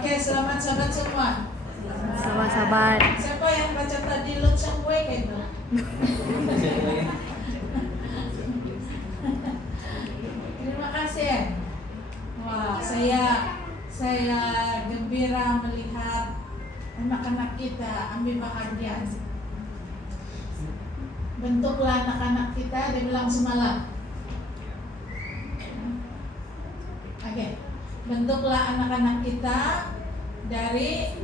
Oke, selamat sahabat semua. Sahabat-sahabat. Siapa yang baca tadi Lut Samwe itu? Terima kasih ya. Wah, saya gembira melihat anak-anak kita ambil bahagia. Bentuklah anak-anak kita, dia bilang semalam. Oke. Bentuklah anak-anak kita dari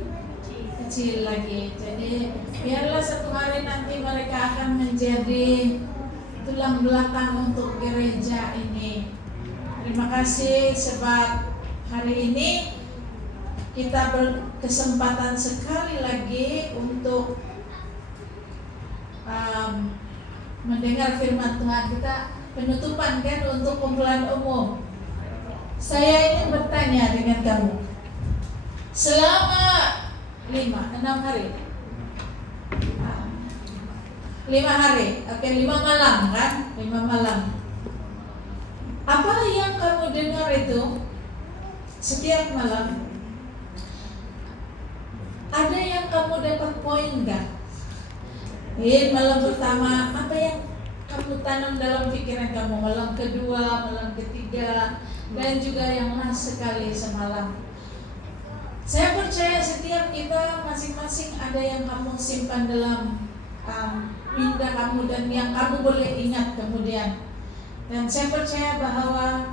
kecil lagi. Jadi biarlah satu hari nanti mereka akan menjadi tulang belakang untuk gereja ini. Terima kasih sebab hari ini kita berkesempatan sekali lagi untuk mendengar firman Tuhan. Kita penutupan kan untuk kumpulan umum. Saya ingin bertanya dengan kamu. Selama 6 hari 5 hari, oke, 5 malam kan? 5 malam. Apa yang kamu dengar itu setiap malam? Ada yang kamu dapat poin gak? Malam pertama, apa yang kamu tanam dalam pikiran kamu? Malam kedua, malam ketiga, dan juga yang last sekali semalam. Saya percaya setiap kita masing-masing ada yang kamu simpan dalam minda kamu dan yang kamu boleh ingat kemudian. Dan saya percaya bahwa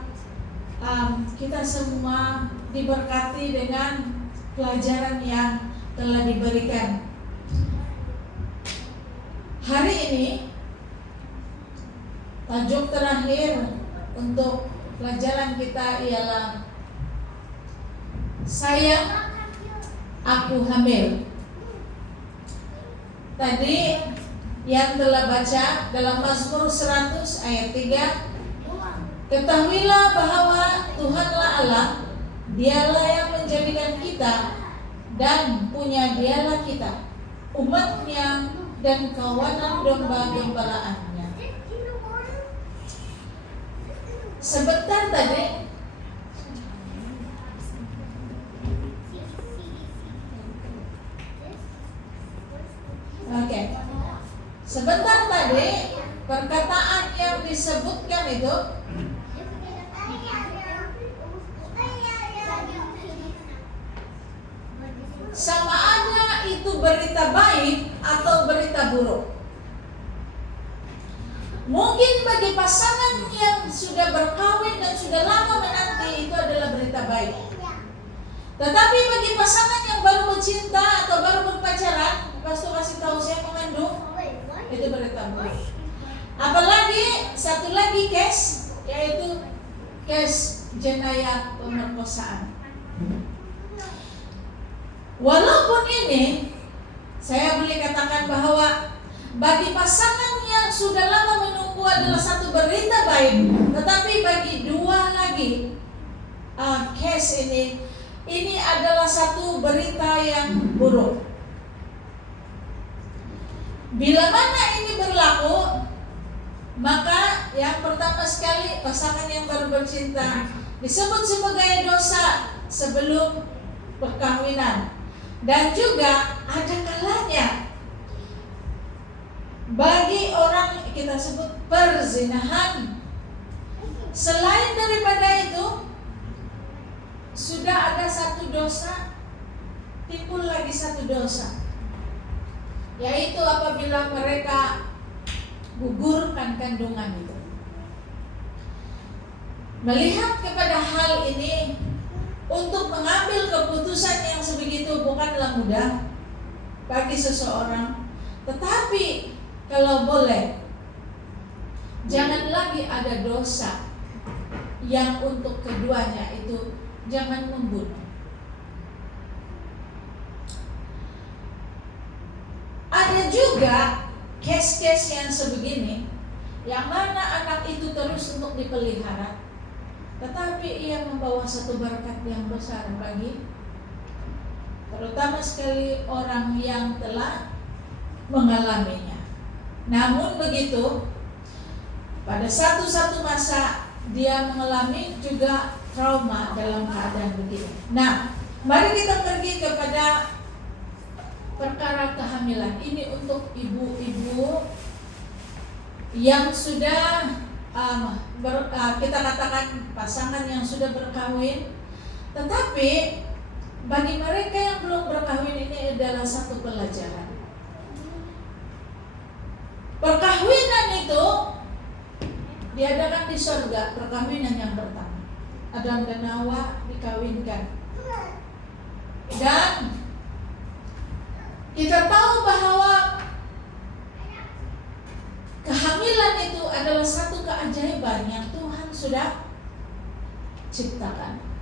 kita semua diberkati dengan pelajaran yang telah diberikan. Hari ini tajuk terakhir untuk pelajaran kita ialah Sayang, aku hamil. Tadi yang telah baca dalam Mazmur 100 ayat 3, ketahuilah bahwa Tuhanlah Allah, Dialah yang menjadikan kita dan punya Dialah kita, umatnya dan kawanan domba-gembalaannya. Sebentar tadi sebentar tadi perkataan yang disebutkan itu sama ada itu berita baik atau berita buruk. Mungkin bagi pasangan yang sudah berkawin dan sudah lama menanti itu adalah berita baik. Tetapi bagi pasangan yang baru bercinta atau baru berpacaran, pastor kasih tahu saya mengandung, itu berita buruk. Apalagi satu lagi case, yaitu case jenayah pemerkosaan. Walaupun ini saya boleh katakan bahwa bagi pasangan yang sudah lama menunggu adalah satu berita baik, tetapi bagi dua lagi case ini adalah satu berita yang buruk. Bila mana ini berlaku, maka yang pertama sekali pasangan yang baru bercinta disebut sebagai dosa sebelum perkawinan. Dan juga ada kalanya bagi orang kita sebut perzinahan. Selain daripada itu, sudah ada satu dosa, timbul lagi satu dosa, yaitu apabila mereka gugurkan kandungan itu. Melihat kepada hal ini, untuk mengambil keputusan yang sebegitu bukanlah mudah bagi seseorang. Tetapi kalau boleh, jangan lagi ada dosa yang untuk keduanya itu jangan membunuh. Ada juga case-case yang sebegini, yang mana anak itu terus untuk dipelihara, tetapi ia membawa satu berkat yang besar bagi terutama sekali orang yang telah mengalaminya. Namun begitu, pada satu masa dia mengalami juga trauma dalam keadaan begini. Nah, Mari kita pergi kepada perkara kehamilan. Ini untuk ibu-ibu yang sudah kita katakan pasangan yang sudah berkahwin, tetapi bagi mereka yang belum berkahwin ini adalah satu pelajaran. Perkawinan itu diadakan di surga, perkawinan yang pertama. Adam dan Hawa dikawinkan. Dan kita tahu bahwa kehamilan itu adalah satu keajaiban yang Tuhan sudah ciptakan.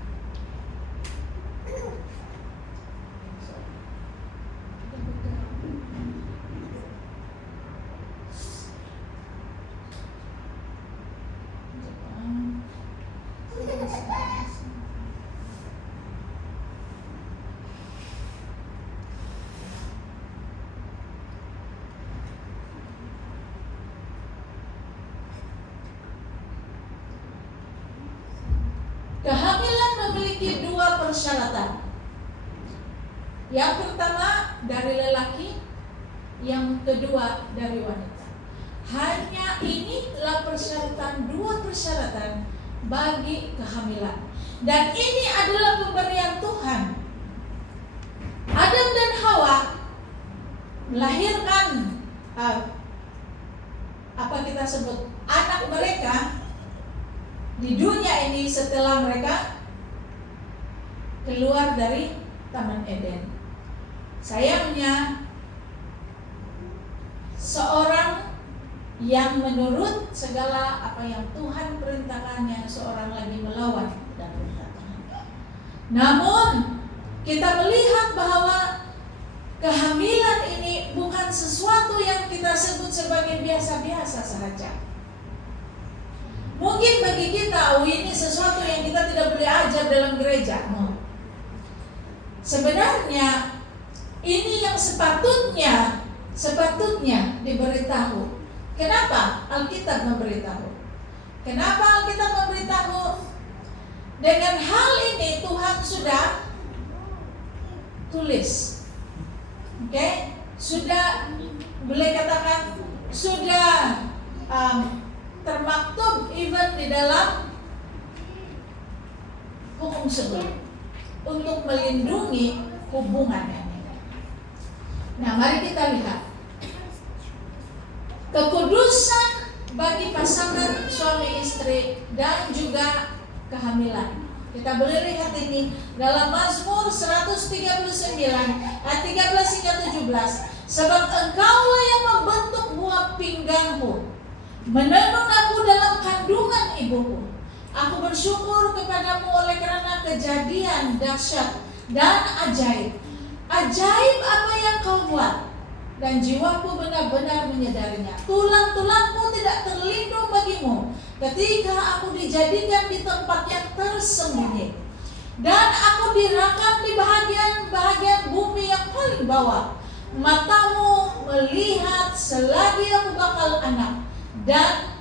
Kehamilan memiliki dua persyaratan. Yang pertama dari lelaki, yang kedua dari wanita. Hanya inilah persyaratan, dua persyaratan bagi kehamilan. Dan ini adalah pemberian Tuhan. Adam dan Hawa melahirkan apa kita sebut anak mereka di dunia ini setelah mereka keluar dari Taman Eden. Sayangnya seorang yang menurut segala apa yang Tuhan perintahkannya, seorang lagi melawan dan perintah Tuhan. Namun kita melihat bahwa kehamilan ini bukan sesuatu yang kita sebut sebagai biasa-biasa saja. Mungkin bagi kita, ini sesuatu yang kita tidak boleh ajar dalam gereja. No. Sebenarnya ini yang sepatutnya diberitahu. Kenapa Alkitab memberitahu? Kenapa Alkitab memberitahu? Dengan hal ini Tuhan sudah tulis. Oke? Sudah boleh katakan sudah termaktub even di dalam hukum sebelum untuk melindungi hubungan ini. Nah, mari kita lihat kekudusan bagi pasangan suami istri dan juga kehamilan. Kita boleh lihat ini dalam Mazmur 139 ayat 13 hingga 17. Sebab engkaulah yang membentuk buah pinggangku, menenun aku dalam kandungan ibuku. Aku bersyukur kepadamu oleh karena kejadian dahsyat dan ajaib. Ajaib apa yang kau buat, dan jiwaku benar-benar menyadarinya. Tulang-tulangku tidak terlindung bagimu ketika aku dijadikan di tempat yang tersembunyi, dan aku dirakam di bahagian bumi yang paling bawah. Matamu melihat selagi aku bakal anak, dan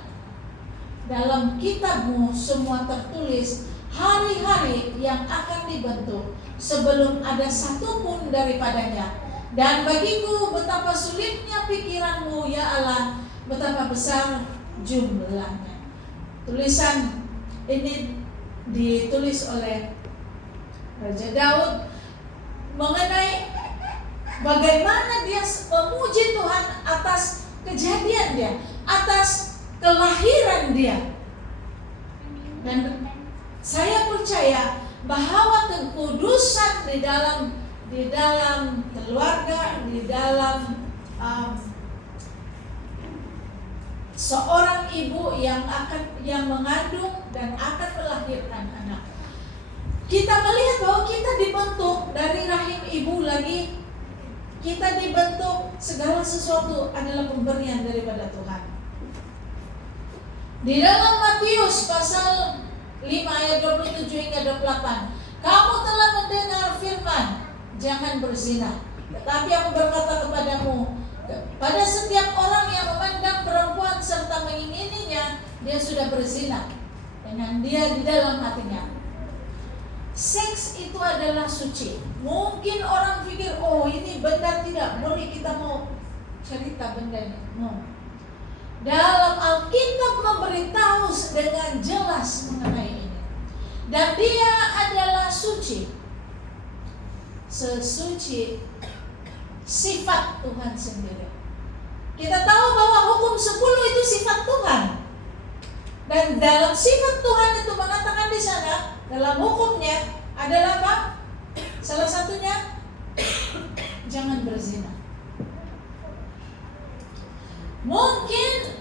dalam kitabmu semua tertulis hari-hari yang akan dibentuk sebelum ada satupun daripadanya. Dan bagiku betapa sulitnya pikiranmu ya Allah, betapa besar jumlahnya. Tulisan ini ditulis oleh Raja Daud mengenai bagaimana dia memuji Tuhan atas kejadian dia, atas kelahiran dia. Dan saya percaya bahwa kekudusan di dalam keluarga, di dalam seorang ibu yang mengandung dan akan melahirkan anak. Kita melihat bahwa kita dibentuk dari rahim ibu lagi. Kita dibentuk, segala sesuatu adalah pemberian daripada Tuhan. Di dalam Matius pasal 5 ayat 27 hingga 28, kamu telah mendengar firman, jangan berzina. Tetapi aku berkata kepadamu, pada setiap orang yang memandang perempuan serta mengingininya, dia sudah berzina dengan dia di dalam hatinya. seks itu adalah suci. Mungkin orang pikir, oh ini benda tidak boleh, kita mau cerita benda ini. No. Dalam Alkitab memberitahu dengan jelas mengenai ini. Dan dia adalah suci. Sesuci sifat Tuhan sendiri. Kita tahu bahwa hukum 10 itu sifat Tuhan. Dan dalam sifat Tuhan itu mengatakan di sana, dalam hukumnya adalah apa? Salah satunya jangan berzina. Mungkin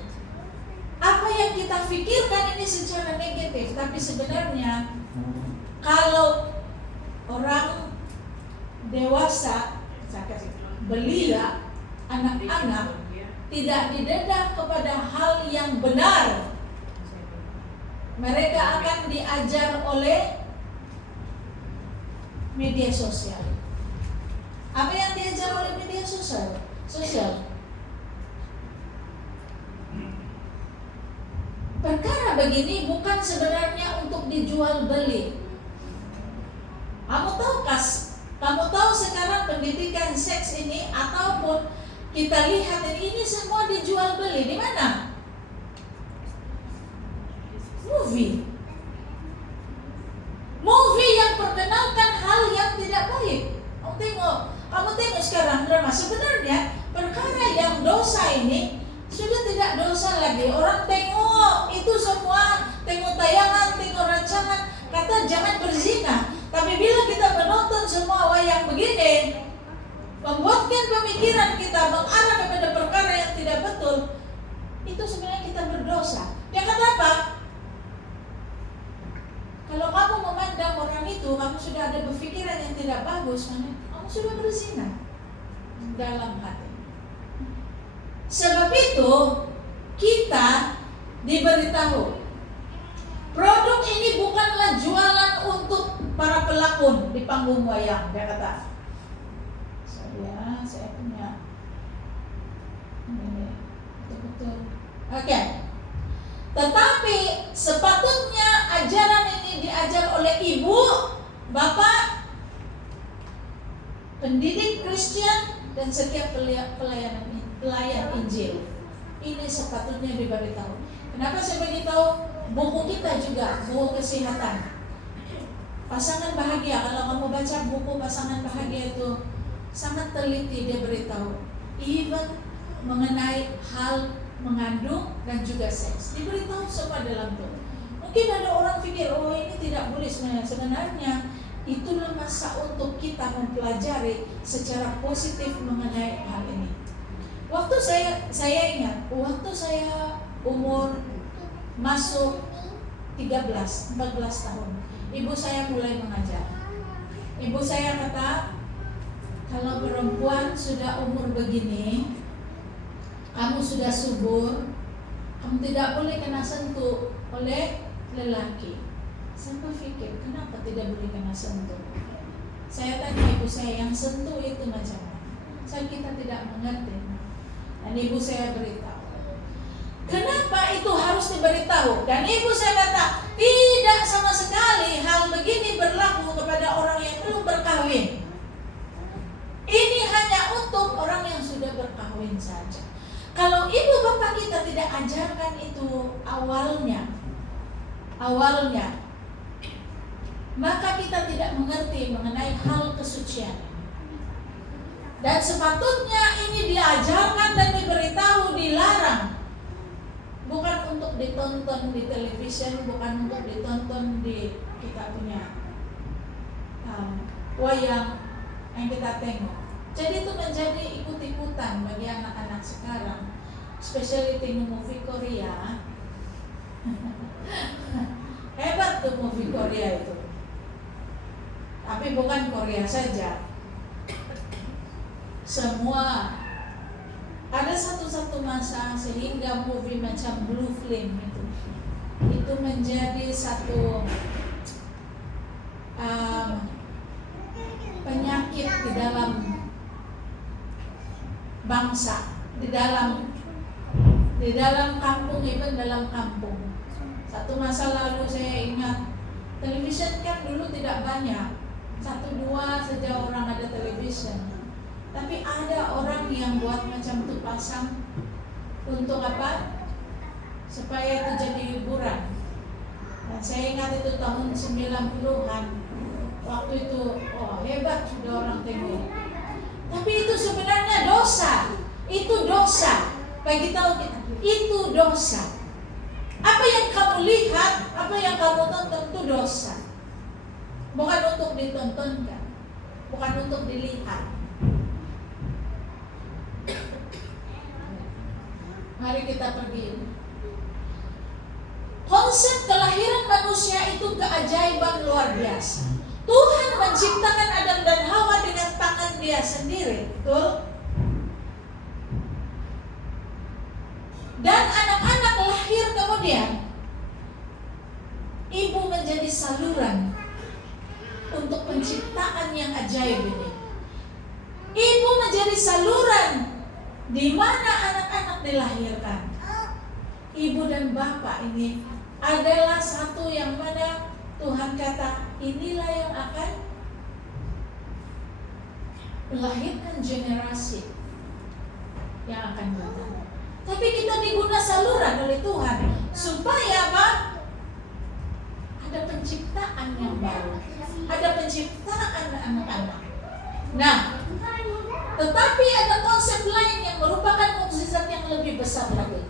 apa yang kita pikirkan ini secara negatif, tapi sebenarnya kalau orang dewasa, belia, anak-anak tidak didedah kepada hal yang benar, mereka akan diajar oleh media sosial. Apa yang diajar oleh media sosial? Perkara begini bukan sebenarnya untuk dijual beli. Kamu tahu sekarang pendidikan seks ini ataupun kita lihat ini semua dijual beli di mana? Movie yang perkenalkan hal yang tidak baik. Kamu tengok sekarang drama. Sebenarnya perkara yang dosa ini sudah tidak dosa lagi. Orang tengok itu semua, tengok tayangan, tengok rancangan, kata jangan berzina. Tapi bila kita menonton semua wayang begini, membuatkan pemikiran kita mengarah kepada perkara yang tidak betul, itu sebenarnya kita berdosa. Dia kata apa? Kalau kamu memandang orang itu, kamu sudah ada berpikiran yang tidak bagus, kamu sudah berzina dalam hati. Sebab itu kita diberitahu, produk ini bukanlah jualan untuk para pelakon di panggung wayang. Dia kata, saya punya ini betul-betul. Oke. Tetapi sepatutnya ajaran ini diajar oleh ibu, bapak, pendidik Kristen, dan setiap pelayan Injil. Ini sepatutnya diberitahu. Kenapa saya beritahu? Buku kita juga, buku kesehatan. Pasangan bahagia, kalau kamu baca buku pasangan bahagia itu sangat teliti dia beritahu, even mengenai hal mengandung dan juga seks. Diberitahu semua dalam itu. Mungkin ada orang pikir, oh ini tidak boleh sebenarnya. Sebenarnya itulah masa untuk kita mempelajari secara positif mengenai hal ini. Waktu saya ingat, waktu saya umur masuk 13-14 tahun, ibu saya mulai mengajar. Ibu saya kata, kalau perempuan sudah umur begini, kamu sudah subur, kamu tidak boleh kena sentuh oleh lelaki. Saya berpikir, kenapa tidak boleh kena sentuh? Saya tanya ibu saya, yang sentuh itu macam mana? Kita tidak mengerti. Dan ibu saya beritahu, kenapa itu harus diberitahu? Dan ibu saya kata, tidak sama sekali hal begini berlaku kepada orang yang belum berkahwin. Ini hanya untuk orang yang sudah berkahwin saja. Kalau ibu bapak kita tidak ajarkan itu awalnya, maka kita tidak mengerti mengenai hal kesucian. Dan sepatutnya ini diajarkan dan diberitahu, dilarang. Bukan untuk ditonton di televisi, bukan untuk ditonton di kita punya wayang yang kita tengok. Jadi itu menjadi ikut-ikutan bagi anak-anak sekarang, especially movie Korea. Hebat tuh movie Korea itu. Tapi bukan Korea saja. Semua ada satu masa sehingga movie macam Blue Flame itu menjadi satu penyakit di dalam bangsa, di dalam kampung, even dalam kampung. Satu masa lalu saya ingat Television kan dulu tidak banyak, 1-2 saja orang ada television. Tapi ada orang yang buat macam itu pasang untuk apa? Supaya itu jadi hiburan. Dan saya ingat itu tahun 90-an. Waktu itu, hebat sudah orang tengok. Tapi itu sebenarnya dosa. Itu dosa. Bagi tahu kita, itu dosa. Apa yang kamu lihat, apa yang kamu tonton itu dosa. Bukan untuk ditontonkan, bukan untuk dilihat. Mari kita pergi. Konsep kelahiran manusia itu keajaiban luar biasa. Tuhan menciptakan Adam dan Hawa dengan tangan Dia sendiri, betul? Dan anak-anak lahir kemudian, ibu menjadi saluran untuk penciptaan yang ajaib ini. Ibu menjadi saluran di mana anak-anak dilahirkan. Ibu dan bapak ini adalah satu yang mana Tuhan kata, inilah yang akan melahirkan generasi yang akan datang. Tapi kita diguna saluran oleh Tuhan supaya apa? Ada penciptaan yang baru, ada penciptaan anak-anak. Nah, tetapi ada konsep lain yang merupakan mukjizat yang lebih besar lagi.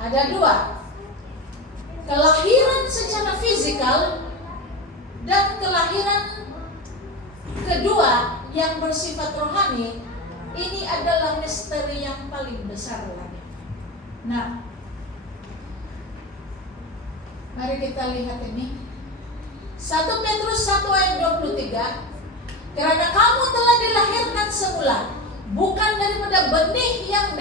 Ada 2, kelahiran secara fisikal dan kelahiran kedua yang bersifat rohani. Ini adalah misteri yang paling besar lagi. Nah, mari kita lihat ini 1 Petrus 1 ayat 23. Karena kamu telah dilahirkan semula, bukan daripada benih yang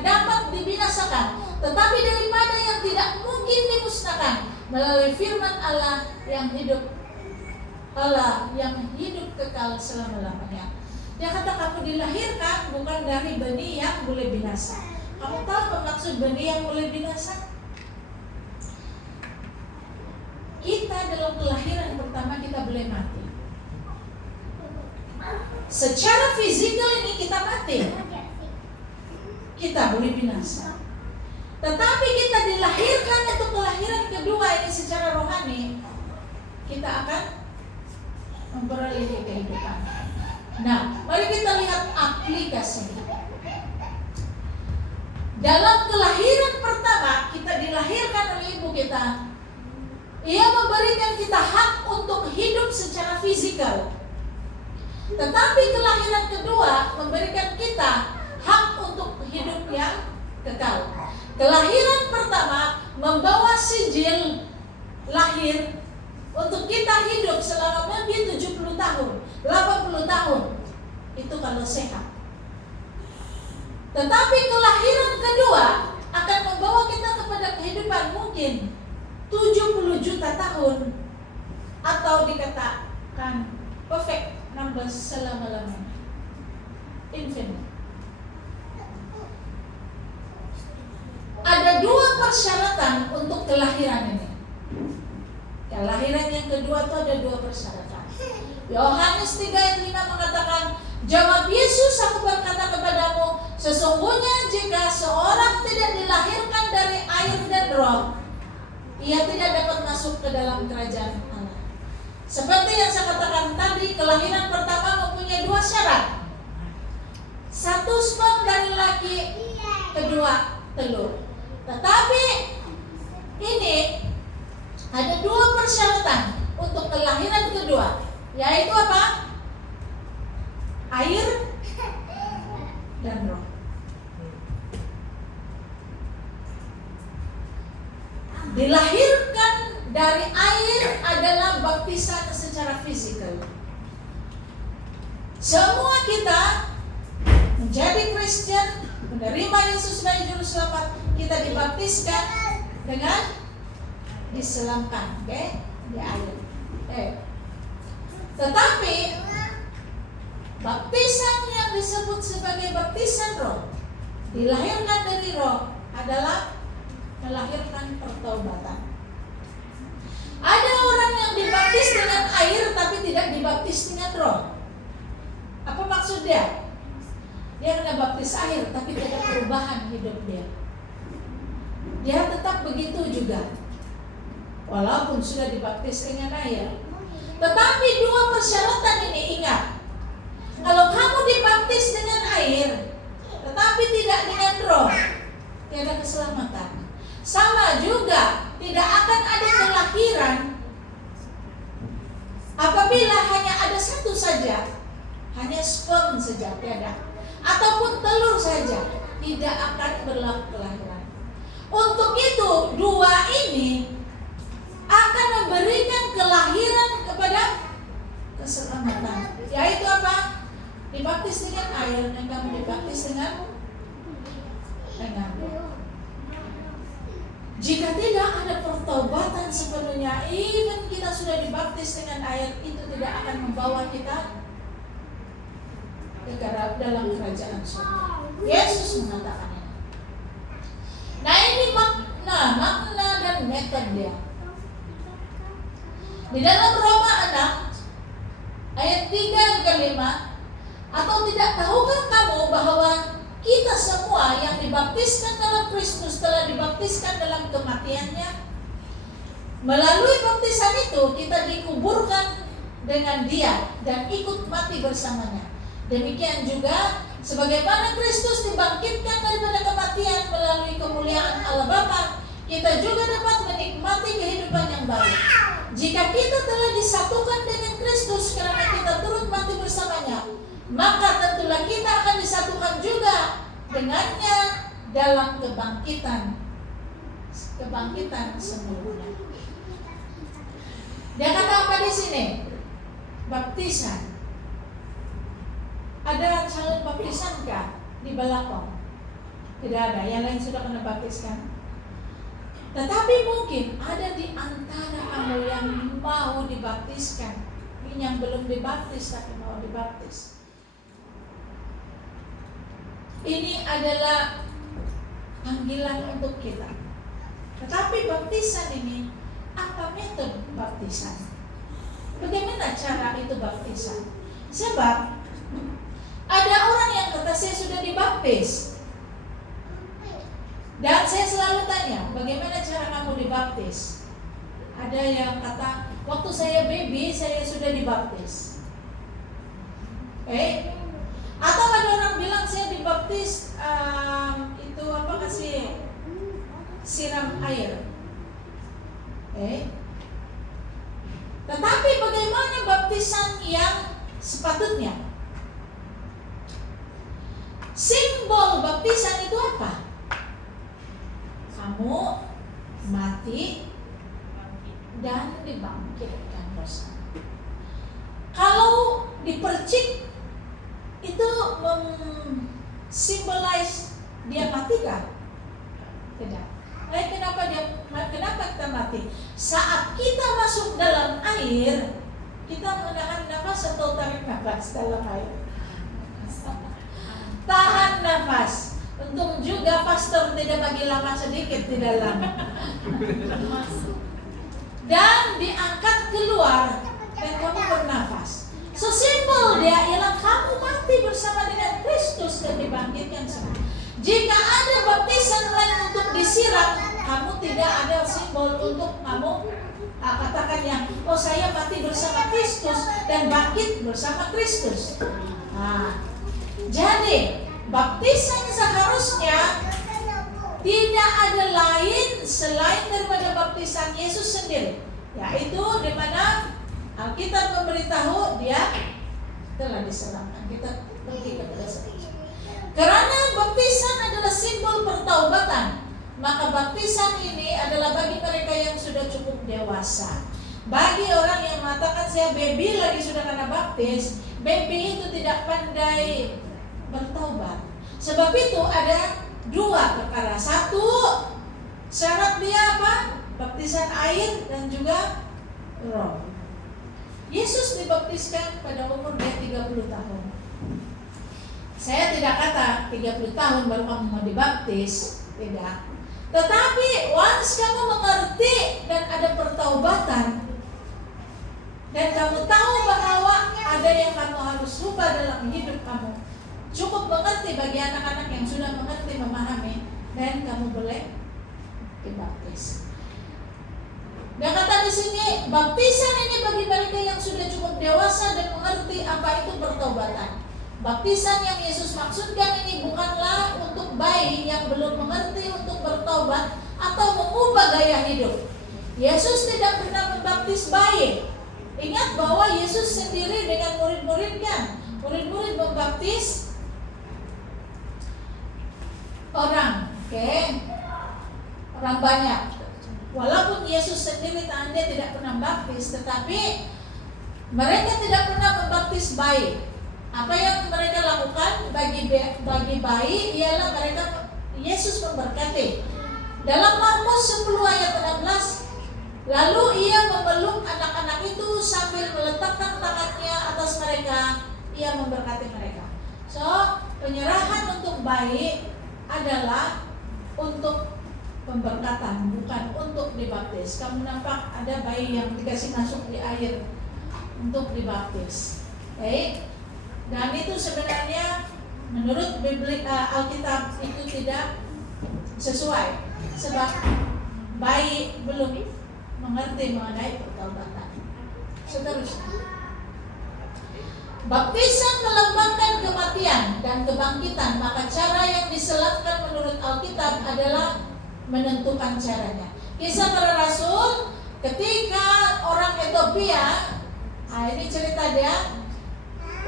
dapat dibinasakan, tetapi daripada yang tidak mungkin dimusnahkan, melalui firman Allah yang hidup kekal selama-lamanya. Dia kata kamu dilahirkan bukan dari benih yang boleh binasa. Kamu tahu apa maksud benih yang boleh binasa? Kita dalam kelahiran pertama kita boleh mati. Secara fisikal ini kita mati, kita boleh binasa. Tetapi kita dilahirkan untuk kelahiran kedua ini secara rohani, kita akan memperoleh kehidupan. Nah, mari kita lihat aplikasinya. Dalam kelahiran pertama, kita dilahirkan oleh ibu kita. Ia memberikan kita hak untuk hidup secara fisikal. Tetapi kelahiran kedua memberikan kita hak untuk hidup yang kekal. Kelahiran pertama membawa sijil lahir untuk kita hidup selama lebih 70 tahun, 80 tahun. Itu kalau sehat. Tetapi kelahiran kedua akan membawa kita kepada kehidupan mungkin 70 juta tahun, atau dikatakan perfect number selama-lamanya, infinite. Ada 2 persyaratan untuk kelahiran ini. Kelahiran yang kedua itu ada 2 persyaratan. Yohanes 3 ayat 5 mengatakan, jawab Yesus, aku berkata kepadamu, sesungguhnya jika seorang tidak dilahirkan dari air dan roh, ia tidak dapat masuk ke dalam kerajaan Allah. Seperti yang saya katakan tadi, kelahiran pertama mempunyai 2 syarat. 1 sperm dari laki, kedua telur. Tetapi ini ada 2 persyaratan untuk kelahiran kedua, yaitu apa? Air dan roh. Dilahirkan dari air adalah baptisan secara fisikal. Semua kita menjadi Kristen, menerima Yesus sebagai juru selamat, kita dibaptiskan dengan diselamkan, di air. Tetapi baptisan yang disebut sebagai baptisan roh, dilahirkan dari roh, adalah melahirkan pertobatan. Ada orang dia. Dia kena baptis air, tapi tidak perubahan hidup dia. Dia tetap begitu juga, walaupun sudah dibaptis dengan air. Tetapi dua persyaratan ini ingat. Kalau kamu dibaptis dengan air, tetapi tidak dengan roh, tiada keselamatan. Sama juga, tidak akan ada kelahiran apabila hanya ada satu saja, hanya sperm saja, tiada, ataupun telur saja, tidak akan berlaku kelahiran. Untuk itu, dua ini akan memberikan kelahiran kepada keselamatan. Yaitu apa? Dibaptis dengan air dan kamu dibaptis dengan roh. Jika tidak ada pertobatan sepenuhnya, even kita sudah dibaptis dengan air, itu tidak akan membawa kita ke dalam kerajaan surga. Yesus mengatakan ini. Nah, ini makna dan metode dia. Di dalam Roma 6 ayat 3 ke 5, atau tidak tahukah kamu bahwa kita semua yang dibaptiskan dalam Kristus telah dibaptiskan dalam kematiannya? Melalui baptisan itu kita dikuburkan dengan dia dan ikut mati bersamanya. Demikian juga sebagaimana Kristus dibangkitkan daripada kematian melalui kemuliaan Allah Bapa, kita juga dapat menikmati kehidupan yang baru. Jika kita telah disatukan dengan Kristus karena kita turut mati bersamanya, maka tentulah kita akan disatukan juga dengannya dalam kebangkitan semuanya. Dia kata apa di sini? Baptisan. Ada calon baptisankah di Balakong? Tidak ada. Yang lain sudah kena baptiskan. Tetapi mungkin ada di antara kamu yang mau dibaptiskan, yang belum dibaptis tapi mau dibaptis. Ini adalah panggilan untuk kita. Tetapi baptisan ini, apa metode baptisan? Bagaimana cara itu baptisan? Sebab ada orang yang kata saya sudah dibaptis, dan saya selalu tanya, bagaimana cara kamu dibaptis? Ada yang kata, waktu saya baby saya sudah dibaptis. Atau ada orang bilang saya dibaptis itu apa, kasih siram air. Tetapi bagaimana baptisan yang sepatutnya? Simbol baptisan itu apa? Kamu mati dan dibangkitkan bersama. Kalau dipercik, itu simbolize dia mati kah? Tidak. Kenapa kita mati? Saat kita masuk dalam air, kita menahan nafas atau tarik nafas dalam air? Tahan nafas. Untung juga pastor tidak bagi lama sedikit di dalam. Dan diangkat keluar dan kamu bernafas. So simbol dia ialah kamu mati bersama dengan Kristus dan dibangkitkan semua. Jika ada baptisan lain untuk disiram, kamu tidak ada simbol untuk kamu katakan yang saya mati bersama Kristus dan bangkit bersama Kristus. Jadi baptisan seharusnya tidak ada lain selain daripada baptisan Yesus sendiri, yaitu di mana Alkitab memberitahu dia telah diserahkan. Kita pergi kepada seterusnya. Karena baptisan adalah simbol pertaubatan, maka baptisan ini adalah bagi mereka yang sudah cukup dewasa. Bagi orang yang mengatakan saya baby lagi sudah kena baptis, baby itu tidak pandai bertaubat. Sebab itu ada dua perkara. Satu, syarat dia apa? Baptisan air dan juga roh. Yesus dibaptiskan pada umur dia 30 tahun. Saya tidak kata 30 tahun baru kamu mau dibaptis, tidak. Tetapi once kamu mengerti dan ada pertaubatan, Dan kamu tahu bahwa ada yang kamu harus rubah dalam hidup kamu. Cukup mengerti bagi anak-anak yang sudah mengerti, memahami, dan kamu boleh dibaptis. Dan kata di sini, baptisan ini bagi mereka yang sudah cukup dewasa dan mengerti apa itu pertobatan. Baptisan yang Yesus maksudkan ini bukanlah untuk bayi yang belum mengerti untuk bertobat atau mengubah gaya hidup. Yesus tidak pernah membaptis bayi. Ingat bahwa Yesus sendiri dengan murid-muridnya, murid-murid membaptis orang, orang banyak. Walaupun Yesus sendiri tandanya tidak pernah baptis, tetapi mereka tidak pernah membaptis bayi. Apa yang mereka lakukan bagi bayi ialah Yesus memberkati. Dalam Markus 10 ayat 16, lalu ia memeluk anak-anak itu sambil meletakkan tangannya atas mereka, ia memberkati mereka. So, penyerahan untuk bayi adalah untuk pemberkatan, bukan untuk dibaptis. Kamu nampak ada bayi yang dikasih masuk di air untuk dibaptis. Baik. Dan itu sebenarnya menurut Alkitab itu tidak sesuai, sebab bayi belum mengerti mengenai pertobatan. Seterusnya, baptisan melambangkan kematian dan kebangkitan, maka cara yang diselatkan menurut Alkitab adalah menentukan caranya. Kisah Para Rasul, ketika orang Ethiopia, ini cerita dia,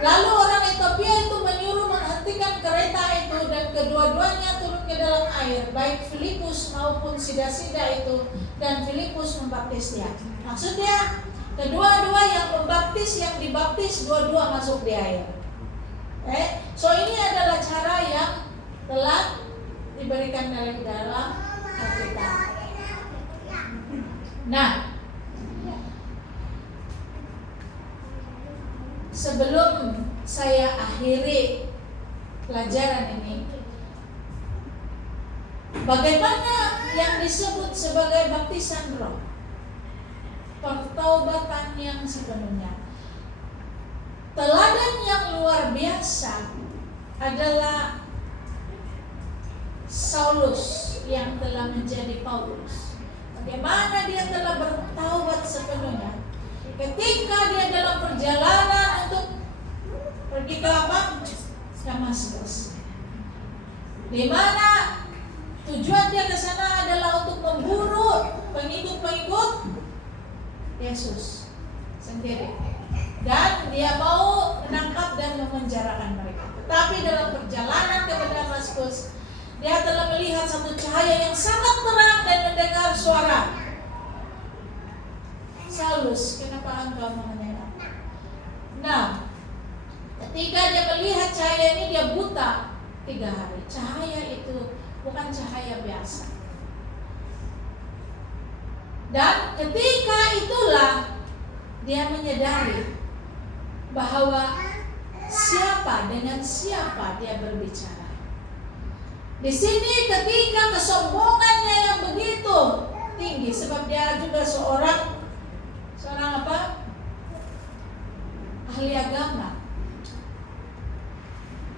lalu orang Ethiopia itu menyuruh menghentikan kereta itu dan kedua-duanya turun ke dalam air, baik Filipus maupun Sida-Sida itu, dan Filipus membaptis dia. Maksudnya kedua-dua yang membaptis, yang dibaptis, dua-dua masuk di air. So ini adalah cara yang telah diberikan dari dalam Alkitab. Nah, sebelum saya akhiri pelajaran ini, bagaimana yang disebut sebagai baptisan roh? Pertobatan yang sepenuhnya. Teladan yang luar biasa adalah Saulus yang telah menjadi Paulus. Bagaimana dia telah bertaubat sepenuhnya ketika dia dalam perjalanan untuk pergi ke Damaskus, di mana tujuan dia ke sana adalah untuk memburu pengikut-pengikut Yesus sendiri, dan dia mau menangkap dan memenjarakan mereka. Tetapi dalam perjalanan ke Damaskus, dia telah melihat satu cahaya yang sangat terang dan mendengar suara, Saulus, kenapa engkau mengenai aku? Nah, ketika dia melihat cahaya ini, dia buta 3 hari. Cahaya itu bukan cahaya biasa. Dan ketika itulah dia menyadari bahwa dengan siapa dia berbicara. Di sini ketika kesombongannya yang begitu tinggi, sebab dia juga seorang apa? Ahli agama.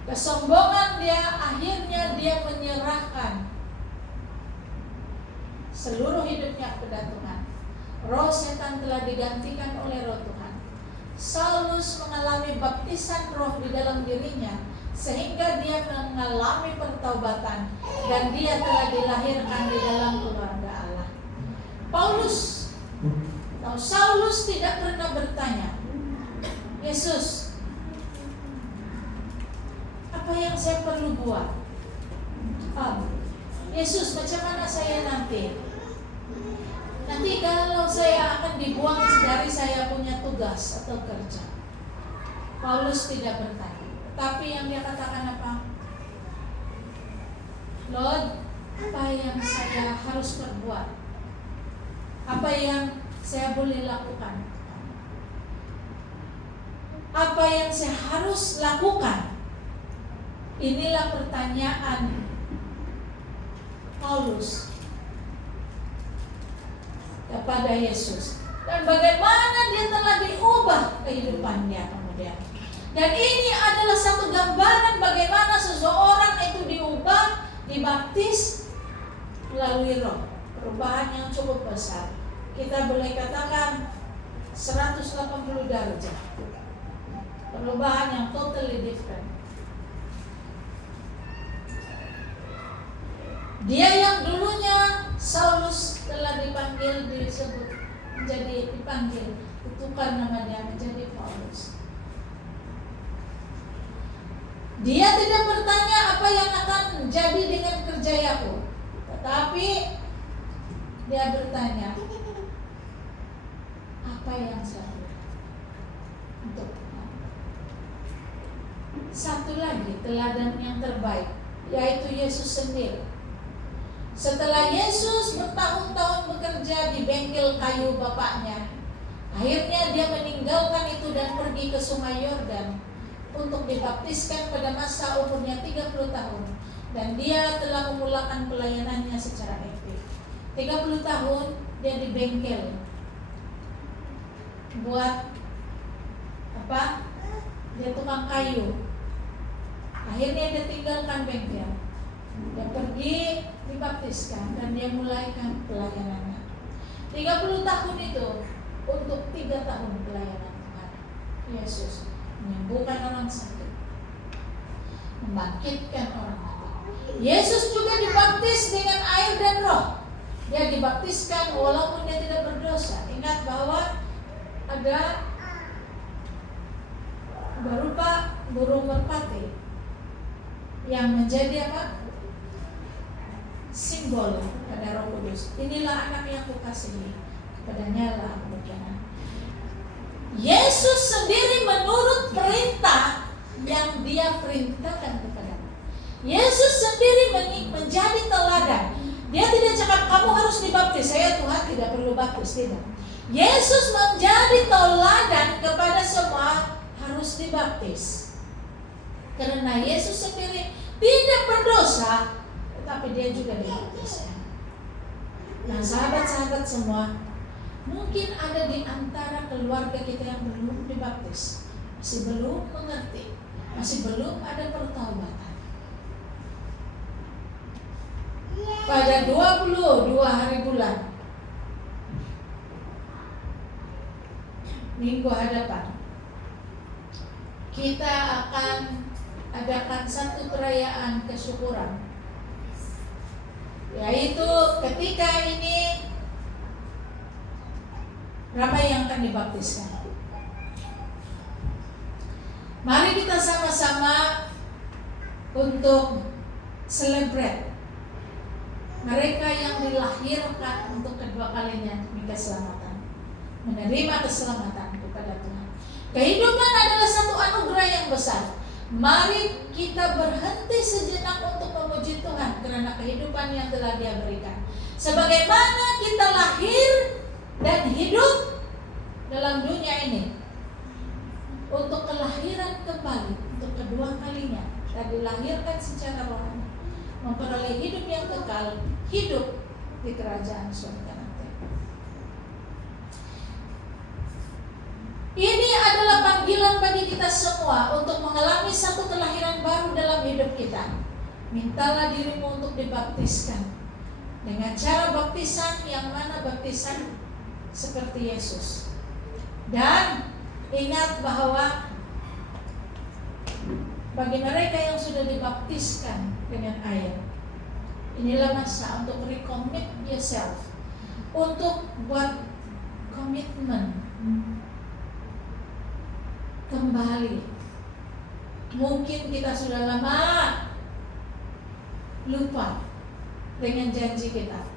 Kesombongan dia, akhirnya dia menyerahkan seluruh hidupnya kepada Tuhan. Roh setan telah digantikan oleh roh Tuhan. Saulus mengalami baptisan roh di dalam dirinya, sehingga dia mengalami pertobatan dan dia telah dilahirkan di dalam keluarga Allah. Saulus tidak pernah bertanya, Yesus, apa yang saya perlu buat? Yesus, macam mana saya nanti? Nanti kalau saya akan dibuang dari saya punya tugas atau kerja. Paulus tidak bertanya. Tapi yang dia katakan apa? Lord, apa yang saya harus perbuat? Apa yang saya boleh lakukan? Apa yang saya harus lakukan? Inilah pertanyaan Paulus kepada Yesus. dan bagaimana dia telah diubah kehidupannya kemudian. Dan ini adalah satu gambaran bagaimana seseorang itu diubah, dibaptis melalui Roh. Perubahan yang cukup besar. Kita boleh katakan 180 derajat. Perubahan yang totally different. Dia yang dulunya Saulus telah dipanggil, disebut menjadi dipanggil, ditukar nama dia menjadi Paulus. Dia tidak bertanya apa yang akan jadi dengan kerja Yakub, tetapi dia bertanya apa yang saya lakukan untuk Tuhan. Satu lagi teladan yang terbaik, yaitu Yesus sendiri. Setelah Yesus bertahun-tahun bekerja di bengkel kayu bapaknya, akhirnya dia meninggalkan itu dan pergi ke Sungai Yordan untuk dibaptiskan pada masa umurnya 30 tahun. Dan dia telah memulakan pelayanannya secara aktif. 30 tahun dia di bengkel. Buat apa? Dia tukang kayu. Akhirnya dia tinggalkan bengkel. Dia pergi dibaptiskan dan dia mulaikan pelayanannya. 30 tahun itu untuk 3 tahun pelayanan Tuhan. Yesus menyembuhkan orang sakit, membangkitkan orang mati. Yesus juga dibaptis dengan air dan Roh. Dia dibaptiskan walaupun dia tidak berdosa. Ingat bahwa ada berupa burung merpati yang menjadi apa? Simbol pada Roh Kudus. Inilah anak yang kukasihi, kepadanya lah aku berkenan. Yesus sendiri menurut perintah yang dia perintahkan kepada. Yesus sendiri menjadi teladan. Dia tidak cakap kamu harus dibaptis. Saya Tuhan tidak perlu baptis, tidak. Yesus menjadi teladan kepada semua harus dibaptis. Karena Yesus sendiri tidak berdosa, tetapi dia juga dibaptiskan. Nah, sahabat-sahabat semua, mungkin ada di antara keluarga kita yang belum dibaptis, masih belum mengerti, masih belum ada pertobatan. Pada 22 hari bulan minggu hadapan, kita akan adakan satu perayaan kesyukuran, yaitu ketika ini ramai yang akan dibaptiskan. Mari kita sama-sama untuk celebrate mereka yang dilahirkan untuk kedua kalinya demi keselamatan, menerima keselamatan kepada Tuhan. Kehidupan adalah satu anugerah yang besar. Mari kita berhenti sejenak untuk memuji Tuhan karena kehidupan yang telah Dia berikan. Sebagaimana kita lahir dan hidup dalam dunia ini untuk kelahiran kembali, untuk kedua kalinya, kita dilahirkan secara rohani, memperoleh hidup yang kekal, hidup di kerajaan surga nanti. Ini adalah panggilan bagi kita semua untuk mengalami satu kelahiran baru dalam hidup kita. Mintalah dirimu untuk dibaptiskan dengan cara baptisan yang mana baptisan seperti Yesus. Dan ingat bahwa bagi mereka yang sudah dibaptiskan dengan air, inilah masa untuk recommit yourself, untuk buat komitmen kembali. Mungkin kita sudah lama lupa dengan janji kita.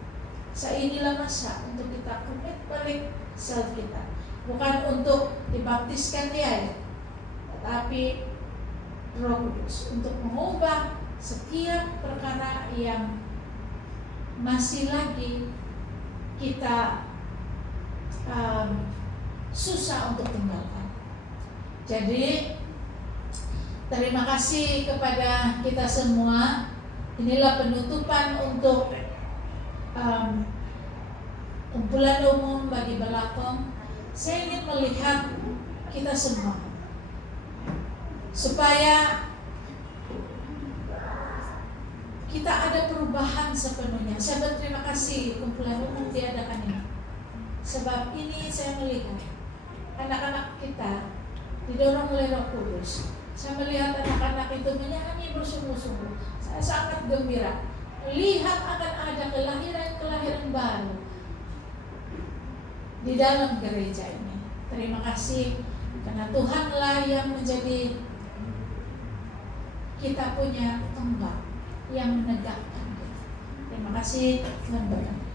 Inilah masa untuk kita commit balik self kita. Bukan untuk dibaptiskan di air, tetapi Roh Kudus untuk mengubah setiap perkara yang masih lagi kita susah untuk tinggalkan. Jadi terima kasih kepada kita semua. Inilah penutupan untuk kumpulan umum bagi Belakong. Saya ingin melihat kita semua supaya kita ada perubahan sepenuhnya. Saya berterima kasih kumpulan umum diadakan ini. Sebab ini saya melihat anak-anak kita didorong oleh Roh Kudus. Saya melihat anak-anak itu menyanyi bersungguh-sungguh. Saya sangat gembira melihat akan ada kelahiran-kelahiran baru di dalam gereja ini. Terima kasih karena Tuhanlah yang menjadi kita punya tombak yang menegakkan kita. Terima kasih Tuhan berkati.